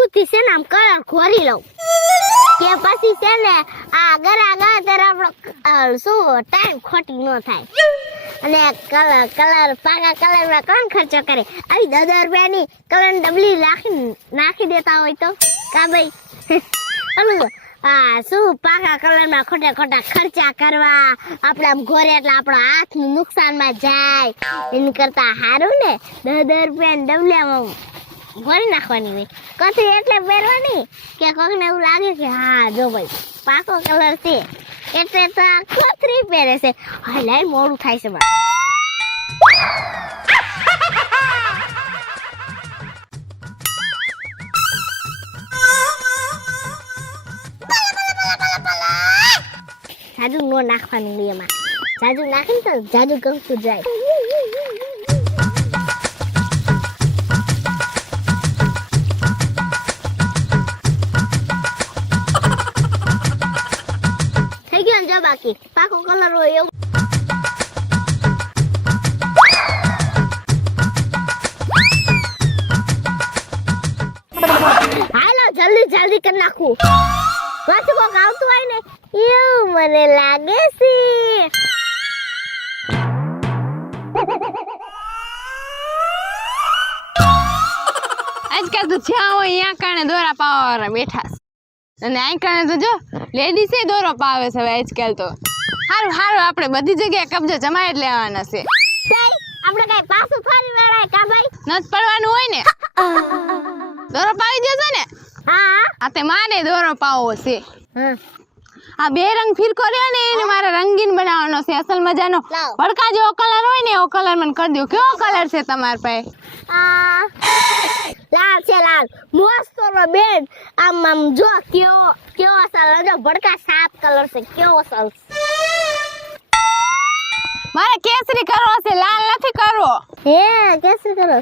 આખુંથી છે ને આમ કલર ખોરી લઉં કે પછી છે ને આ ગરા ત્યારે આપણો શું ટાઈમ ખોટી ન થાય અને કલર પાકા કલરમાં કોણ ખર્ચો કરે આવી 10 રૂપિયાની કલર ડબલી નાખી દેતા હોય તો કા ભાઈ શું પાકા કલરમાં ખોટા ખર્ચા કરવા આપણે આમ ઘોરે એટલે આપણો હાથનું નુકસાનમાં જાય એની કરતા સારું ને 10 રૂપિયાની ડબલામાં ઘોરી નાખવાની હોય કથરી એટલે પહેરવાની કે કોકને એવું લાગે કે હા જો ભાઈ પાકો કલર છે એટલે તો આ કથરી પહેરે છે હાલાય મોડું થાય છે બા જાદુ નો નાખવાનું નિયમમાં જાદુ નાખીને તો જાદુ કંકુ જાય થઈ ગયો ને જો બાકી પાકો કલર હોય એવું હાલો જલ્દી કરી નાખું પાછું કોક આવતું હોય ને એવું મને લાગે છે આજકાલ તો જ્યાં હોય ત્યાં કારણે દોરા પાવા બેઠા અને આ કારણે તો જો લેડીઝે દોરો પાવે છે હવે આજકાલ તો હારું આપણે બધી જગ્યાએ કબજો જમાઈ જ લેવાના છે આપણે કઈ પાછું ફરી વળાય કા ભાઈ નત પડવાનું હોય ને દોરો પાવી દેજો ને હા આ તે મારે દોરો પાવો છે હા આ બે રંગ ફિરકો રહ્યો ને એને મારે રંગીન બનાવવાનો છે અસલ મજાનો ભડકા જેવો કલર હોય ને એવો કલર મને કરી દો કેવો કલર છે તમારા પાસે લાલ છે લાલ મસ્ત નો બેન આમ જો કેવો અસલ જો ભડકા સાફ કલર છે કેવો અસલ મારે કેસરી કરવો છે લાલ નથી કરવો હે કેસરી કરો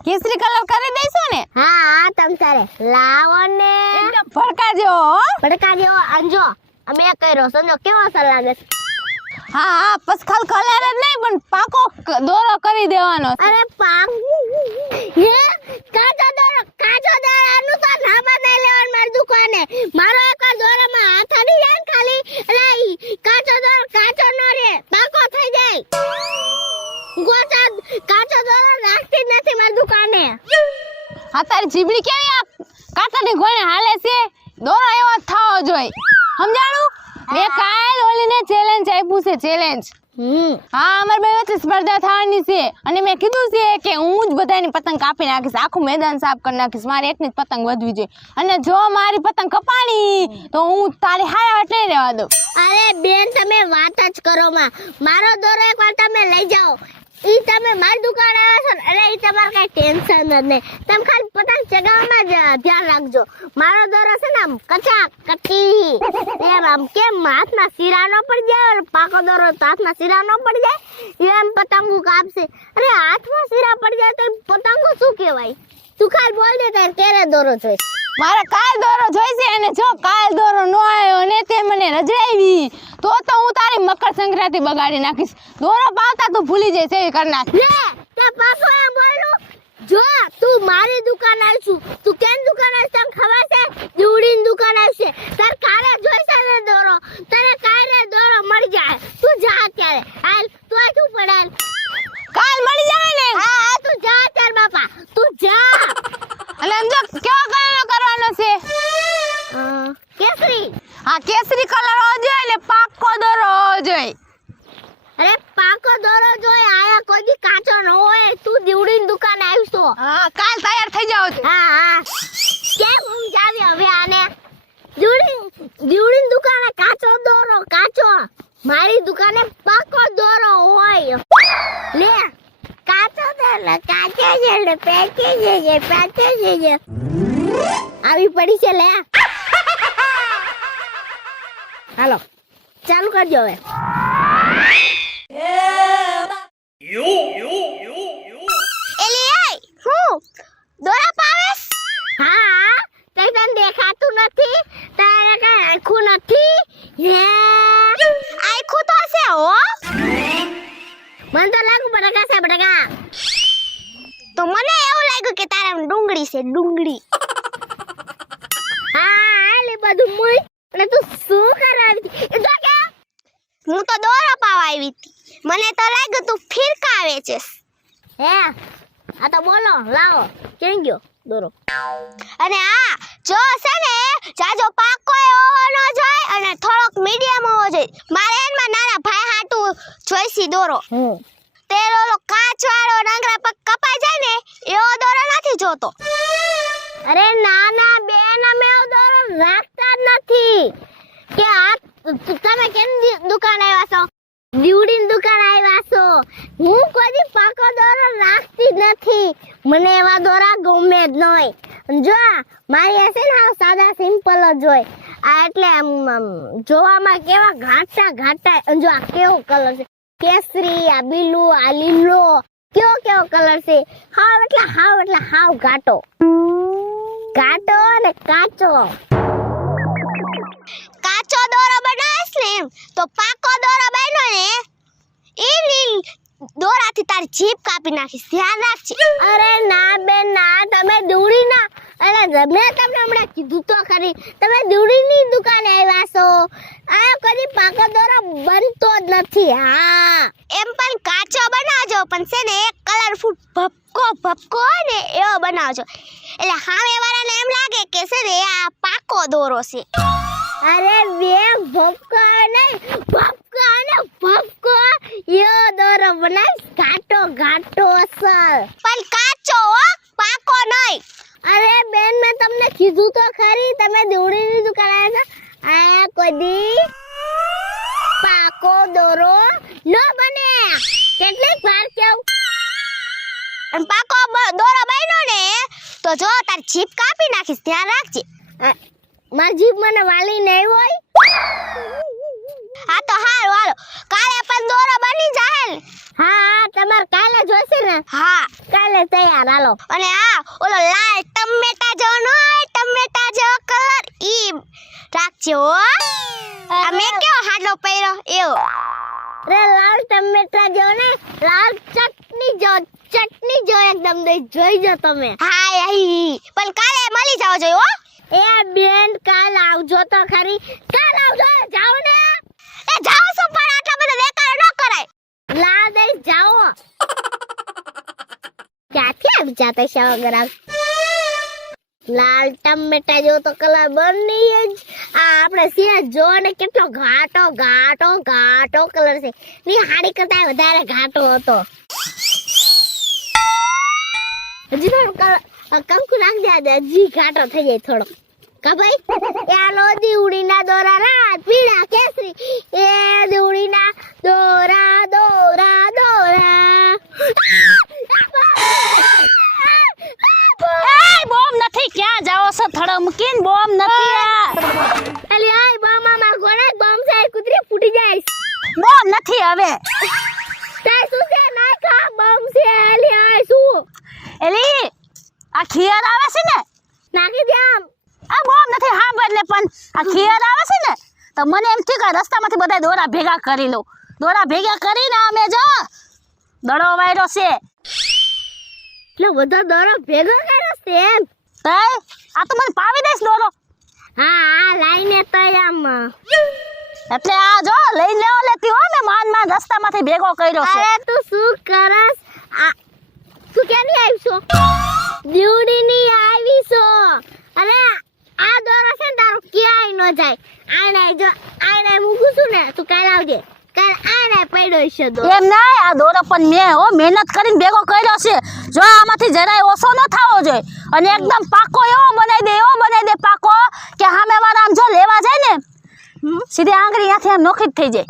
કેસરી કલર કરી દઈશું ને હા તમ તારે લાવો ને એકદમ ભડકા જેવો અંજો અમે કર્યો સમજો કેવો અસર લાગે છે હા બસ ખાલી કલર જ નહીં પણ પાકો દોરો કરી દેવાનો અરે પાક હે કાચો દોરો આનું તો નામાં નહીં લેવાનું મારી દુકાને મારો એક દોરામાં હાથ અડી જાય ખાલી એટલે કાચો નો રે પાકો થઈ જાય ગોચા કાચો દોરો રાખતી નથી મારી દુકાને હા તારી જીબડી કેવી આ કાચની ગોળે હાલે છે દોરો એવો થવો જોઈએ સમજાણું મેં કાલ ઓલીને ચેલેન્જ આપ્યું છે ચેલેન્જ હા અમાર બે વચ્ચે સ્પર્ધા થવાની છે અને મેં કીધું છે કે હું જ બધાની પતંગ કાપી નાખીશ આખું મેદાન સાફ કરી નાખીશ મારે એકની જ પતંગ વધવી જોઈએ અને જો મારી પતંગ કપાણી તો હું તારી હારાવટ નહીં રહેવા દઉં અરે બેન તમે વાત જ કરો માં મારો દોરો એકવાર તમે લઈ જાઓ ઈ તમે મારી દુકાન આવ્યા છો એટલે ઈ તમારે કઈ ટેન્શન જ નહીં તમે ખાલી પતંગ ચગાવવામાં જ ધ્યાન રાખજો મારો દોરો છે ને આમ કચી એમ આમ કેમ હાથમાં શીરા ન પડી જાય પાકો દોરો તો હાથમાં શીરા ન પડી જાય એમ પતંગો કાપશે અરે હાથમાં શીરા પડી જાય તો પતંગો શું કહેવાય તું ખાલી બોલ દે તારે કેરે દોરો જોઈશ મારે કાલ દોરો જોઈશે અને જો કાલ દોરો ન આવ્યો ને તે મને રજડાવી તો હું તારી મકર સંક્રાંતિ બગાડી નાખીશ દોરો પાવતા તું ભૂલી જઈશ એવી કરી નાખ લે તે પાછો એમ બોલું જો તું મારી દુકાન આવશું તું કેમ દુકાન આવશ તને ખબર છે દીવડીની દુકાન આવશે તાર કાલે જોઈશે ને દોરો તને કાલે દોરો મળી જાય તું જા અત્યારે હાલ તું આ શું પડાલ કાલ મળી જાય ને હા તું જા અત્યારે બાપા તું જા એટલે સમજો કેવો કલર કરવાનો છે કેસરી હા કેસરી કલર હોવો જોઈએ એટલે પાકો દોરો હોવો જોઈએ અરે પાકો દોરો જોઈ આયા કોઈ દી કાચો ન હોય તું દીવડીની દુકાન આવશો હા કાલ તૈયાર થઈ જાવ હા કેમ સમજાવી હવે આને દીવડીની દુકાને કાચો દોરો કાચો મારી દુકાને પાકો દોરો હોય લે કાચો દોરો કાચો છે પેચે છે આવી પડી છે લે હાલો ચાલુ કરજો હવે એલી હું દોરા પાવેસ હા તે તને દેખાતું નથી તારે કઈ આખું નથી હે આખું તો છે હો મને તો લાગુ બડકા છે બડકા તો મને એવું લાગ્યું કે તારા એમ ડુંગળી છે ડુંગળી. હા આલે બધું મુઈ અને તું શું કરાવી હતી? એ તો કે હું તો દોરો પાવા આવી હતી. મને તો લાગ્યું તું ફિરકાવે છે. હે આ તો બોલો લાવો કેમ ગયો દોરો? અને આ જો છે ને જાજો પાકો હોવો ન જોઈએ અને થોડોક મીડિયમ હોવો જોઈએ. મારે એમાં નાના ભાઈ હાટું જોઈસી દોરો. તે ઓલો કાચ વાળો ડાંગરા પગ કપાઈ જાય ને એવો દોરો નથી જોતો. અરે નાના બેન અમે એવો દોરો રાખતા જ નથી. કે આ તમે કેમ દુકાન આવ્યા છો? દીવડીની દુકાન આવ્યા છો. હું કોઈ પાકો દોરો રાખતી જ નથી. મને એવા દોરા ગમે જ નહીં. જો મારી હશે ને આ સાદા સિમ્પલ જ હોય. આ એટલે આમ જોવામાં કેવા ઘાટા ઘાટા. જો આ કેવો કલર છે કેસરી, આ બીલુ, આ લીલો, કેવો કલર છે. હાવ એટલે હાવ ઘાટો અને કાચો. કાચો દોરો બનાવીશ ને એમ તો પાકો દોરો બન્યો ને એ દોરાથી તારી જીભ કાપી નાખીશ. ધ્યાન રાખજે. અરે ના બેન ના, તમે દૂડી ના. અરે મેં તમને હમણાં કીધું તો ખરી તમે દૂડીની દુકાને આવ્યા છો. આ કદી પાકો દોરો બનતો જ નથી. હા એમ પણ કાચો બનાવજો પણ છે ને એક કલરફુલ ભપકો હોય ને એવો બનાવજો. એટલે સામે વાળાને એમ લાગે કે છે ને આ પાકો દોરો છે. અરે બે ભપકો નહીં ભપકો યો દોરો બનાવીશ ઘાટો અસલ પણ કાચો હો પાકો નહીં. અરે બેન મેં તમને કીધું તો ખરી તમે દૂડીની દુકાન આવ્યા છો. આ કદી પાકો દોરો ન બને. કેટલીક વાર કેવું અને પાકો દોરો બન્યો ને તો જો તાર જીભ કાપી નાખીશ. ધ્યાન રાખજે. મારી જીભ મને વાલી નહીં હોય. હા તો હારું હાલો કાલે પણ દોરો બની જાય. હા તમારે કાલે જોઈશે ને? હા કાલે તૈયાર હાલો. અને આ ઓલો લાલ ટમેટા જેવો નો આવે ટમેટા જેવો કલર ઈ રાખજો હો. આ મેં કેવો હાડો પહેર્યો એવો. રે લાલ ટમેટા જેવો ને લાલ ચટણી જો એકદમ દે જોઈજો તમે. હા ઈ પણ કાલે મળી જાવ જોઈએ હો. એ બેન કાલ આવજો તો ખરી. કાલ આવજો જાવ ને. એ જાવ છો પણ આટલા બધા દેખાડો ન કરાય. લા દે જાઓ. ક્યાંથી આવી જાતે છે વગર લાલ ટમેટા જેવો તો કલર બની જ. આ આપણે સિયા જો ને કેટલો ઘાટો કલર છે. ની હાડી કરતા વધારે ઘાટો હતો. હજી થોડું કંકુ નાખ દે હજી ઘાટો થઈ જાય થોડો. કા ભાઈ યાલો દીવડીના દોરા રાત પીળા કેસરી એ દીવડીના દોરા. બોમ નથી ક્યાં જાઓ છો? થડો મૂકીને બોમ નથી. અલી આય બામા ગોણે બોમ છે કુતરી ફૂટી જાય. બોમ નથી હવે. તાય શું છે ના ખા બોમ છે. અલી આય શું એલી આ ખીયર આવે છે ને નાખી દે આમ. આ બોમ નથી સાંભળ ને પણ આ ખીયર આવે છે ને તો મને એમ થયું કે રસ્તામાંથી બધા દોરા ભેગા કરી લઉં. દોરા ભેગા કરીને અમે જો દડો વાયરો છે. એટલે બધો દોરો ભેગો કર્યો છે એમ? તય આ તો મને પાવી દઈશ દોરો. હા લાઈને તો આમ એટલે આ જો લઈ લેવો લેતી હો મે માન રસ્તામાંથી ભેગો કર્યો છે. અરે તું શું કરસ? આ તું કેની આવી છો? દીવડીની આવી છો. અરે આ દોરો છે ને તારો ક્યાંય ન જાય. આને મૂકું છું ને તું કાલ આવજે. કાલ આને પડ્યો છે દોરો. એમ ના આ દોરો પણ મેં મહેનત કરીને ભેગો કર્યો છે. જો આમાંથી જરાય ઓછો ન થાવો જોઈએ અને એકદમ પાકો એવો બનાવી દે પાકો કે સામે વાળા આમ જો લેવા જાય ને સીધી આંગળી ત્યાંથી આમ નોખી જ થઈ જાય.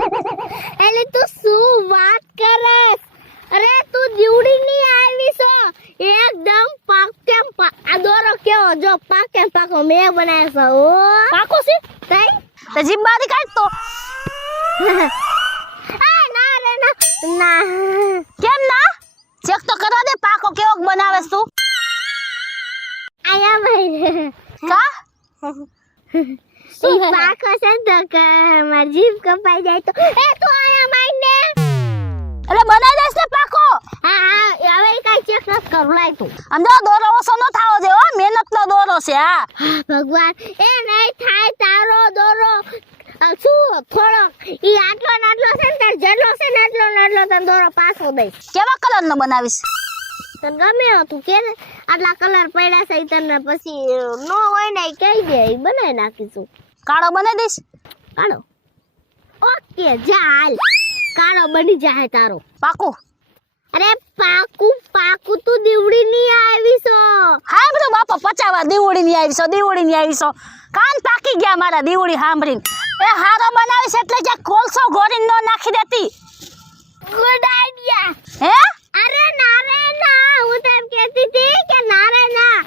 એટલે તું શું વાત કરસ? અરે તું દીવડીની આવી છો એકદમ આ દોરો કેવો જો પાકો મેં બનાવ્યો છે. ઓ પાકો છે તઈ તે જીભ બારી કાઢ તો. આ ના રે ના કેમ ના ચેક તો કરવા દે પાકો કેવો બનાવેસ તું. આયા ભાઈ કા ઈ પાકો છે તો કે મારી જીભ કપાઈ જાય તો એ તું આયા ભાઈ ને એટલે બનાવી દેસ ને પાકો. હા હવે કઈ ચેક ન કરું લાય તું આમ જો દોરો ઓછો ન થાવો જોઈએ હો, મહેનતનો દોરો છે હા. ભગવાન એ નહીં થાય તારો દોરો શું થોડો ઈ આટલો ને આટલો છે ને તાર જેટલો છે ને આટલો ને આટલો તને દોરો પાછો દઈશ. કેવા કલરનો બનાવીશ? તને ગમે હતું કે ને આટલા કલર પડ્યા છે ઈ તને પછી નો હોય ને ઈ કહી દે ઈ બનાવી નાખીશું. કાળો બનાવી દઈશ? કાળો ઓકે જા હાલ કાળો બની જાય તારો. પાકું? અરે પાકું પાકું તું દીવડી ની આવી છો. હા બધું બાપા પચાવા દીવડી ની આવીશો કાન પાકી ગયા મારા દીવડી સાંભળીને. એ હારો બનાવીશ એટલે કે કોલસો ગોરીને નો નાખી દેતી. Good idea. હે અરે ના રે ના હું તો એમ કહેતી હતી કે ના રે ના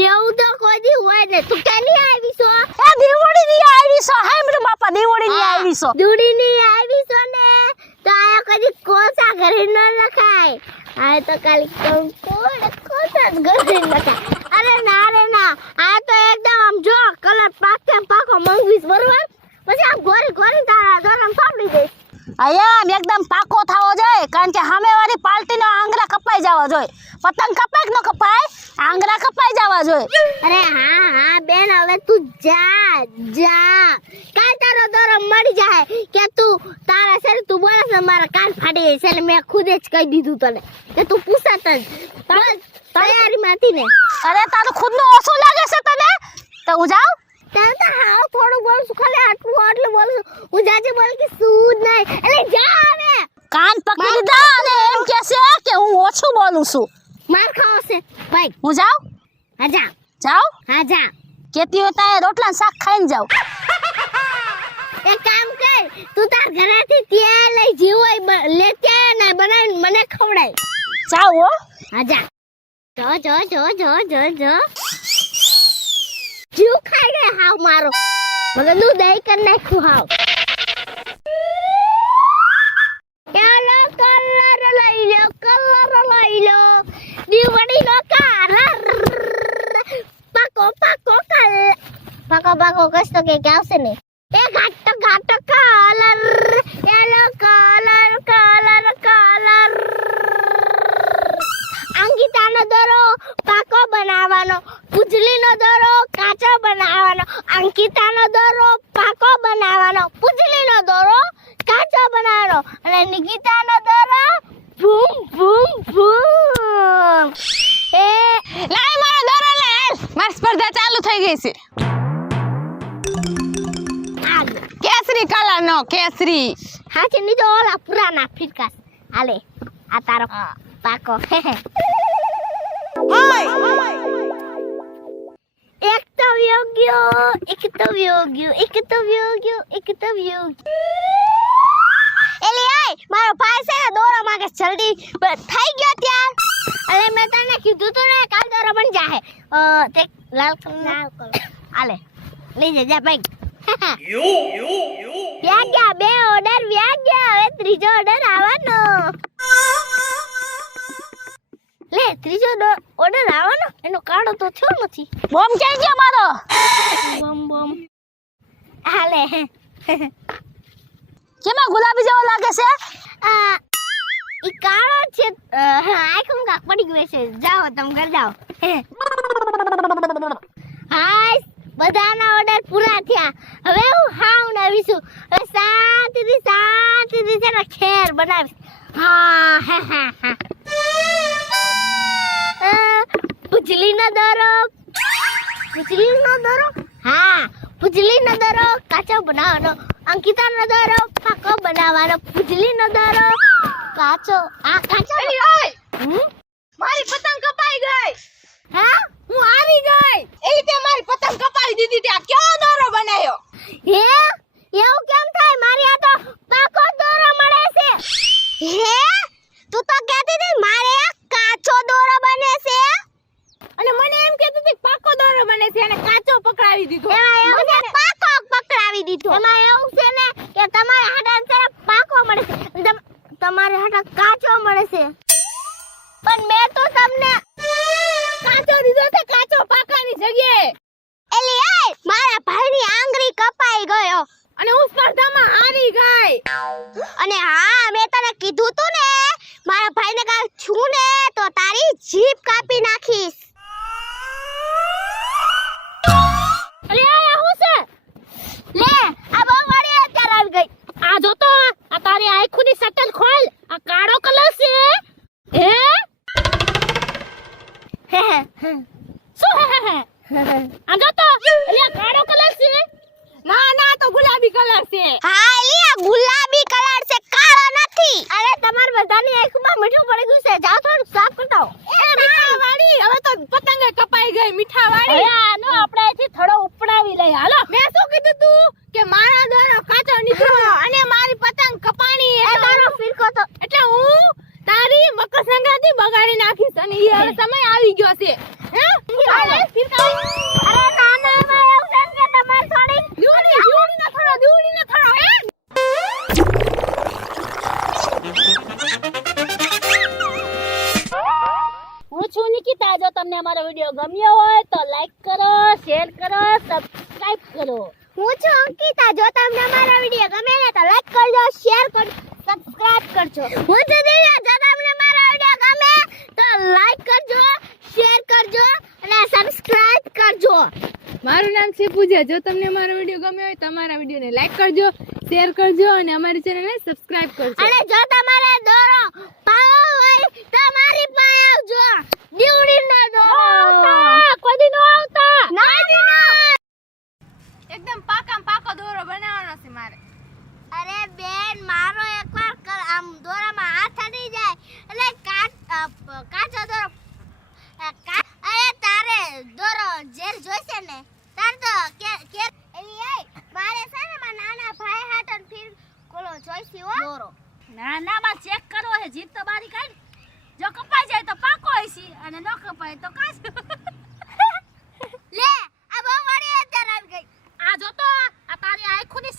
એવું તો કોઈ દી હોય ને તું કેની આવી છો. એ દીવડી ની આવીશો હા બધું બાપા દીવડી ની આવીશો. દીવડી ની આવી છો ને તો આ કદી કોસા ઘરે ન નખાય. આ તો ખાલી કોસા ઘરે નખાય. અરે ના રે ના આ તો એકદમ આમ જો કલર પાકો મંગવીશ બરોબર પછી આમ ગોરી તારા દોરામ સાંભળી દઈશ. આયા એકદમ પાકો થાવો જોઈએ કારણ કે સામેવાળી પાર્ટીનો આંગળા કપાઈ જવા જોઈએ. પતંગ કપાય કે ન કપાય? આંગળા કપાઈ જવા જોઈએ. અરે હા બેન હવે તું જા કાલ તારો દોરો મળી જાય કે તું તારા સર તું બોલે છે મારા કાન ફાડી જાય છે એટલે મેં ખુદ જ કહી દીધું તને કે તું પૂછત જ તૈયારીમાંથી ને. અરે તારું ખુદનું ઓછું લાગે છે તને તો હું જાઉં? તારે તો હાવ થોડું બોલશું ખાલી આટલું બોલશું હું જાજે બોલ કે શું નહીં એટલે જા હવે. કાન પકડી દીધા અને એમ કહેશે કે હું ઓછું બોલું છું. માર ખાવો છે ભાઈ. હું જાઉં? હા જા. જાઉં? હા જા. કેતી હોય તારે રોટલા શાક ખાઈને જાઉં. એક કામ કર તું તાર ઘરેથી ત્યાં લઈ જીવો લેતે ને બનાવીને મને ખવડાય. જાઉં હો. હા જા. જો જીવ ખાઈ ગઈ હાવ મારો મગર નું દહીં કર નાખ્યું હાવ. ચાલો કલર લઈ લો દીવડી નો કલર પાકો કશતો કે આવશે ને એ ઘાટો કલર યેલો કલર અંકિતાનો દોરો પાકો બનાવવાનો પૂજલીનો દોરો કાચો બનાવવાનો અંકિતાનો દોરો પાકો બનાવવાનો પૂજલીનો દોરો કાચો બનાવવાનો અને નિકિતાનો દોરો ભૂમ એ લાય મારો દોરો લે મારી સ્પર્ધા ચાલુ થઈ ગઈ છે. કેસરી કલર નો કેસરી. હા છે ની તો ઓલા પુરાના ફિરકાસ હાલે આ તારો પાકો એક તો યોગ્ય એલી આય મારો ભાઈ છે ને દોરો માંગે જલ્દી થઈ ગયો ત્યાં અરે મેં તને કીધું તું ને કાલ દોરો બન જાહે તે લાલ કલર આલે લઈ જા ભાઈ. વ્યાગ્યા બે ઓર્ડર વ્યાગ્યા હવે ત્રીજો ઓર્ડર આવવાનો લે ત્રીજો ઓર્ડર આવવાનો એનો કાળો તો થયો નથી. બોમ ક્યાં ગયો મારો? બમ હાલે કેમાં ગુલાબી જેવો લાગે છે? આ ઈ કાળો છે આખું કાક પડી ગયો છે જાઓ તમે ઘર જાઓ. હાય બધાના ઓર્ડર પૂરા થયા હવે હું હાવ નવીશું હવે શાંતિથી છે ને ખેર બનાવીશ. હા પૂજલીનો દોરો હા પૂજલીનો દોરો કાચો બનાવવાનો અંકિતાનો દોરો પાકો બનાવવાનો પૂજલીનો દોરો કાચો મારી પતંગ કપાઈ ગઈ. હા હું હારી ગઈ. એલી તે મારી પતંગ કપાડી દીધી ત્યાં કેવો દોરો બનાવ્યો? હે એવું કેમ થાય મારી આ તો પાકો દોરો મળે છે. હે તું તો કહેતી હતી મારે આ કાચો દોરો બને છે અને મને એમ કહેતી હતી પાકો દોરો બને છે અને કાચો પકડાવી દીધો. એમાં એવું છે ને પાકો પકડાવી દીધો. એમાં એવું છે ને કે તમારે હાડા છે પાકો મળે છે તમારે હાડા કાચો મળે છે પણ મેં તો તમને કાચો દીધો છે કાચો પાકાની જગ્યાએ. એલી એ મારા ભાઈની આંગળી કપાઈ ગયો અને હું સ્પર્ધામાં હારી ગઈ. અને હા મેં તને કીધું તું ને મારા ભાઈને કાલ છું ને તો તારી જીભ કાપી નાખીશ. અરે આ હું છે લે આ બહુ વાળી અત્યારે આવી ગઈ. આ જો તો આ તારી આંખોની શટલ ખોલ આ કાળો કલર છે હે શું હે આ જો તો એટલે આ કાળો કલર છે ના ના તો ગુલાબી કલર છે હા લે ગુલાબી કલર છે, કાળો નથી. અરે તમાર બધાની આંખમાં મીઠું પડી ગયું છે, જાઓ થોડું સાફ કરતા આવો. એ મીઠા વાળી હવે તો પતંગે કપાઈ ગઈ મીઠા વાળી. હવે આનો આપણે અહીંથી થોડો ઉપડાવી લઈએ. હાલો મેં શું કીધું તું કે મારા દોરો કાચો નીકળ્યો અને મારી પતંગ કપાણી એ મારો ફિરકો તો એટલે હું તારી મકર સંક્રાંતિ બગાડી નાખીશ અને ઈ હવે સમય આવી ગયો છે હે હાલે ફિરકા. અરે ના ના એમાં એવું છે કે તમાર થોડી દૂરી ના થોડો હે હું છું નિકિતા. જો તમને અમારો વિડિયો ગમ્યો હોય તો લાઈક કરો, શેર કરો, સબસ્ક્રાઇબ કરો. હું છું અંકિતા. જો તમને અમારા વિડિયો ગમે ને તો લાઈક કરજો, શેર કરજો, સબસ્ક્રાઇબ કરજો. હું છું દિવ્યા. જો તમને મારા વિડિયો ગમે તો લાઈક કરજો, શેર કરજો અને સબસ્ક્રાઇબ કરજો. મારું નામ છે પૂજા. જો તમને અમારો વિડિયો ગમ્યો હોય તો અમારા વિડિયોને લાઈક કરજો, શેર કરજો અને અમારી ચેનલને સબસ્ક્રાઇબ કરજો. અને જો તમારે દોરો પાવો હોય તો મારી પાસે આવજો. દીવડીનો દોરો કોઈ દી નો આવતા. ના દીના. એકદમ પાકો દોરો બનાવવાનો છે મારે. અરે બેન મારો એકવાર આમ દોરામાં હાથ અડી જાય એટલે કાચો દોરો અરે તારે દોરો જેલ જોઈશે ને તાર તો કે એલી એ મારે છે ને મારા નાના ભાઈ હાટન ફીર કોલો જોઈશે હો દોરો. ના ના માં ચેક કરવો છે જીત તો બારી કાઢ. જો કપાઈ જાય તો પાકો હશે અને ન કપાય તો કાચો. લે આ બહુ વાળી અત્યારે આવી ગઈ. આ જો તો આ તારી આંખોની